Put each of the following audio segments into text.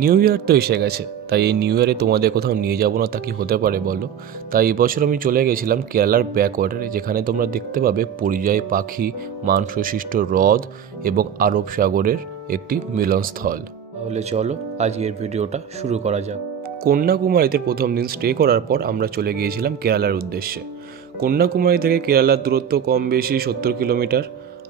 New year তো এসে গেছে, তাই এই নিউ ইয়ারে তোমাদের কোথাও নিয়ে যাবো না তা কি হতে পারে বলো। তাই এবছর আমি চলে গেছিলাম কেরালার ব্যাকওয়াটারে, যেখানে তোমরা দেখতে পাবে পরিযায়ী পাখি, মাংসশিষ্ট হ্রদ এবং আরব সাগরের একটি মিলনস্থল। তাহলে চলো আজকের ভিডিওটা শুরু করা যাক। কন্যাকুমারীতে প্রথম দিন স্টে করার পর আমরা চলে গিয়েছিলাম কেরালার উদ্দেশ্যে। কন্যাকুমারী থেকে কেরালার দূরত্ব কম বেশি 70 কিলোমিটার।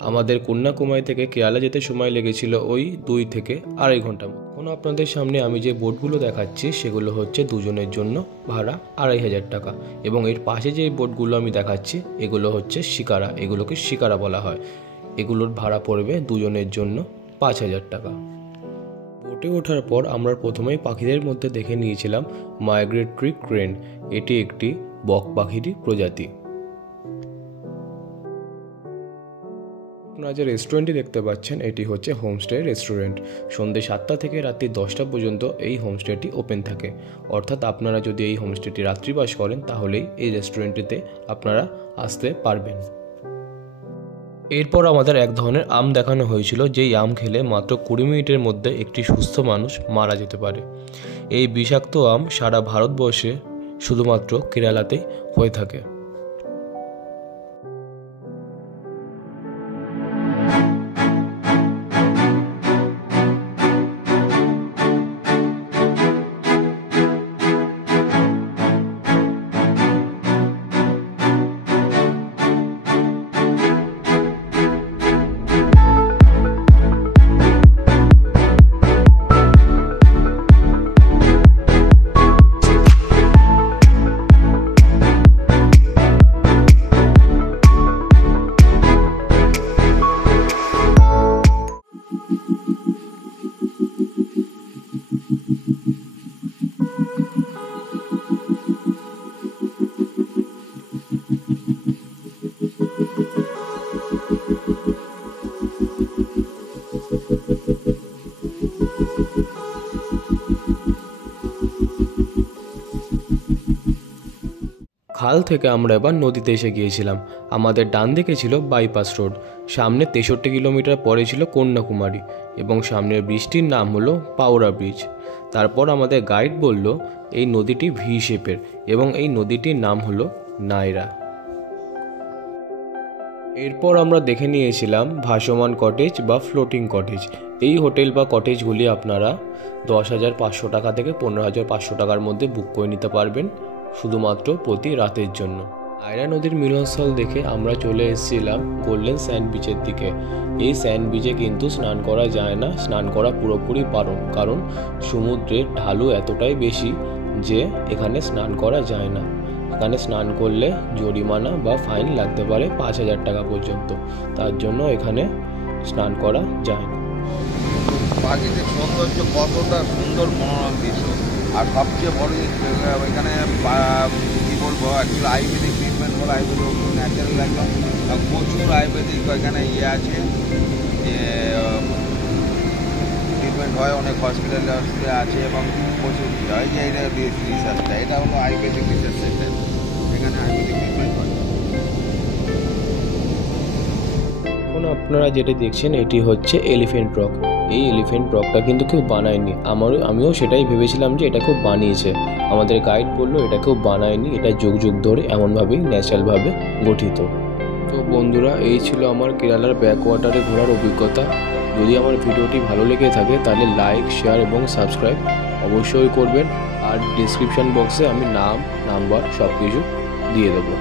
আমাদের কন্যাকুমারী থেকে কেরালা যেতে সময় লেগেছিল ওই 2 থেকে 2.5 ঘন্টা। এখন আপনাদের সামনে আমি যে বোটগুলো দেখাচ্ছি সেগুলো হচ্ছে দুজনের জন্য ভাড়া 2,500 টাকা, এবং এর পাশে যে বোটগুলো আমি দেখাচ্ছি এগুলো হচ্ছে শিকারা, এগুলোকে শিকারা বলা হয়। এগুলোর ভাড়া পড়বে দুজনের জন্য 5,000 টাকা। বোটে ওঠার পর আমরা প্রথমেই পাখিদের মধ্যে দেখে নিয়েছিলাম মাইগ্রেটরি ক্রেন। এটি একটি বক পাখিরই প্রজাতি। আপনারা যে রেস্টুরেন্টটি দেখতে পাচ্ছেন এটি হচ্ছে হোমস্টে রেস্টুরেন্ট। সন্ধ্যে 7টা থেকে রাত্রি 10টা পর্যন্ত এই হোমস্টেটি ওপেন থাকে। অর্থাৎ আপনারা যদি এই হোমস্টেটি রাত্রিবাস করেন তাহলেই এই রেস্টুরেন্টটিতে আপনারা আসতে পারবেন। এরপর আমাদের এক ধরনের আম দেখানো হয়েছিল, যেই আম খেলে মাত্র 20 মিনিটের মধ্যে একটি সুস্থ মানুষ মারা যেতে পারে। এই বিষাক্ত আম সারা ভারতবর্ষে শুধুমাত্র কেরালাতেই হয়ে থাকে। খাল থেকে আমরা এবার নদীতে এসে গিয়েছিলাম। আমাদের ডান দিকে ছিল বাইপাস রোড, সামনে 63 কিলোমিটার পরে ছিল কন্যাকুমারী, এবং সামনের ব্রিজটির নাম হলো পাওরা ব্রিজ। তারপর আমাদের গাইড বলল এই নদীটি ভি শেপের এবং এই নদীটির নাম হলো নাইরা। এরপর আমরা দেখে নিয়েছিলাম ভাসমান কটেজ বা ফ্লোটিং কটেজ। এই হোটেল বা কটেজগুলি আপনারা 10,500 টাকা থেকে 15,500 টাকার মধ্যে বুক করে নিতে পারবেন, শুধুমাত্র প্রতি রাতের জন্য। নাইরা নদীর মিলনস্থল দেখে আমরা চলে এসেছিলাম গোল্ডেন স্যান্ড বিচের দিকে। এই স্যান্ড বিচে কিন্তু স্নান করা যায় না, স্নান করা পুরোপুরি বারণ, কারণ সমুদ্রের ঢালু এতটাই বেশি যে এখানে স্নান করা যায় না। এখানে স্নান করলে জরিমানা বা ফাইন লাগতে পারে 5,000 টাকা পর্যন্ত, তার জন্য এখানে স্নান করা যায় না। প্রাকৃতিক সৌন্দর্য কতটা সুন্দর, মনোরম দৃশ্য। আর সবচেয়ে বড় এখানে কী বলবো, অ্যাকচুয়ালি আয়ুর্বেদিক ট্রিটমেন্ট বলে, আয়ুর্বেদিক ন্যাচারাল একদম প্রচুর আয়ুর্বেদিক এখানে আছে, যে ট্রিটমেন্ট হয়, অনেক হসপিটালে আছে এবং প্রচুর হয় যে এটা রিসার্চটা, এটা হলো আয়ুর্বেদিক রিসার্চ সেন্টার, এখানে আয়ুর্বেদিক ট্রিটমেন্ট হয়। এখন আপনারা যেটা দেখছেন এটি হচ্ছে এলিফ্যান্ট রক। এই এলিফ্যান্ট রকটা কিন্তু কেউ বানায়নি, আমিও সেটাই ভেবেছিলাম যে এটা কেউ বানিয়েছে। আমাদের গাইড বললো এটা কেউ বানায়নি, এটা যুগ যুগ ধরে এমনভাবেই ন্যাচারালভাবে গঠিত। তো বন্ধুরা, এই ছিল আমার কেরালার ব্যাকওয়াটারে ঘোরার অভিজ্ঞতা। যদি আমার ভিডিওটি ভালো লেগে থাকে তাহলে লাইক, শেয়ার এবং সাবস্ক্রাইব অবশ্যই করবেন। আর ডিসক্রিপশন বক্সে আমি নাম, নাম্বার সব কিছু দিয়ে দেবো।